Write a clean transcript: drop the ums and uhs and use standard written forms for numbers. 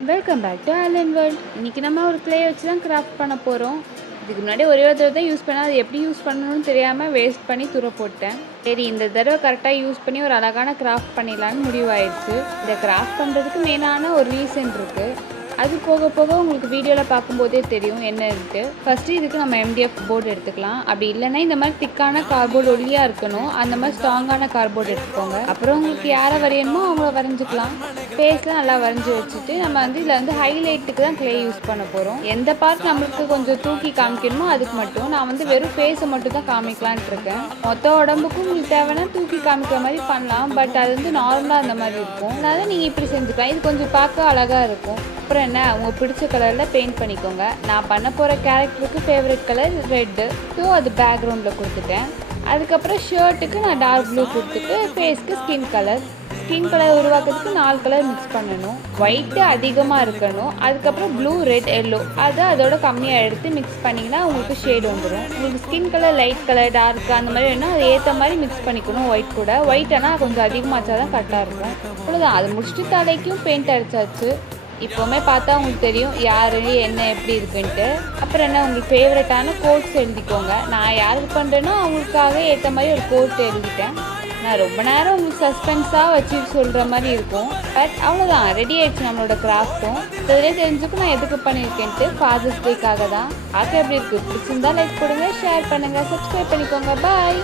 Welcome back to island world. இன்றைக்கி நம்ம ஒரு கிளே வச்சு தான் கிராஃப்ட் பண்ண போகிறோம். இதுக்கு முன்னாடி ஒரே ஒரு தடவை தான் யூஸ் பண்ணால் அது எப்படி யூஸ் பண்ணணும்னு தெரியாமல் வேஸ்ட் பண்ணி தூர போட்டேன். சரி, இந்த தடவை கரெக்டாக யூஸ் பண்ணி ஒரு அழகான கிராஃப்ட் பண்ணிடலான்னு முடிவாயிடுச்சு. இதை கிராஃப்ட் பண்ணுறதுக்கு மெயினான ஒரு ரீசன் இருக்குது. அது போக போக உங்களுக்கு வீடியோவில் பார்க்கும்போதே தெரியும் என்னன்ட்டு. ஃபஸ்ட்டு இதுக்கு நம்ம எம்டிஎஃப் போர்டு எடுத்துக்கலாம். அப்படி இல்லைன்னா இந்த மாதிரி திக்கான கார்ட்போர்டு ஒல்லியாக இருக்கணும், அந்த மாதிரி ஸ்ட்ராங்கான கார்ட்போர்டு எடுத்துக்கோங்க. அப்புறம் உங்களுக்கு யாரை வரையணுமோ அவங்கள வரைஞ்சிக்கலாம். ஃபேஸ்லாம் நல்லா வரைஞ்சி வச்சுட்டு நம்ம இதில் ஹைலைட்டுக்கு தான் கிளே யூஸ் பண்ண போகிறோம். எந்த பார்ட் நம்மளுக்கு கொஞ்சம் தூக்கி காமிக்கணுமோ அதுக்கு மட்டும். நான் வெறும் ஃபேஸை மட்டும் தான் காமிக்கலான்ட்டு இருக்கேன். மொத்த உடம்புக்கும் உங்களுக்கு தேவைன்னா தூக்கி காமிக்கிற மாதிரி பண்ணலாம். பட் அது நார்மலாக அந்த மாதிரி இருக்கும். அதனால் நீங்கள் இப்படி செஞ்சுக்கலாம். இது கொஞ்சம் பார்க்க அழகாக இருக்கும். அப்புறம் என்ன, உங்களுக்கு பிடிச்ச கலரில் பெயிண்ட் பண்ணிக்கோங்க. நான் பண்ண போகிற கேரக்டருக்கு ஃபேவரட் கலர் ரெட்டு. ஸோ அது பேக்ரவுண்டில் கொடுத்துட்டேன். அதுக்கப்புறம் ஷர்ட்டுக்கு நான் டார்க் ப்ளூ கொடுத்துட்டு ஃபேஸ்க்கு ஸ்கின் கலர் உருவாக்குறதுக்கு 4 கலர் மிக்ஸ் பண்ணணும். ஒயிட்டு அதிகமாக இருக்கணும். அதுக்கப்புறம் ப்ளூ, ரெட், எல்லோ அதை அதோட கம்மியாக எடுத்து மிக்ஸ் பண்ணிங்கன்னா உங்களுக்கு ஷேட் வந்துடும். உங்களுக்கு skin colour light colour, dark அந்த மாதிரி வேணும், அது ஏற்ற மாதிரி மிக்ஸ் பண்ணிக்கணும். ஒயிட் கூட ஒயிட் ஆனால் கொஞ்சம் அதிகமாச்சா தான் கரெக்டாக இருக்கும். அவ்வளோதான். அது முடிச்சுட்டு தலைக்கும் பெயிண்ட் அடிச்சாச்சு. இப்போவுமே பார்த்தா உங்களுக்கு தெரியும் யார் என்ன எப்படி இருக்குன்ட்டு. அப்புறம் என்ன, உங்களுக்கு ஃபேவரட்டான கோட்ஸ் எழுதிக்கோங்க. நான் யாருக்கு பண்ணுறேனோ அவங்களுக்காக ஏற்ற மாதிரி ஒரு கோட் எழுதிட்டேன். நான் ரொம்ப நேரம் உங்களுக்கு சஸ்பென்ஸாக வச்சு சொல்கிற மாதிரி இருக்கும். பட் அவ்வளோதான், ரெடி ஆகிடுச்சு நம்மளோட கிராஃப்ட்டும். இதிலே தெரிஞ்சுக்கும் நான் எதுக்கு பண்ணியிருக்கேன்ட்டு. ஃபாதர்ஸ் டேக்காக தான். பார்க்க எப்படி இருக்குது? பிடிச்சிருந்தா லைக் கொடுங்க, ஷேர் பண்ணுங்கள், சப்ஸ்கிரைப் பண்ணிக்கோங்க. பாய்.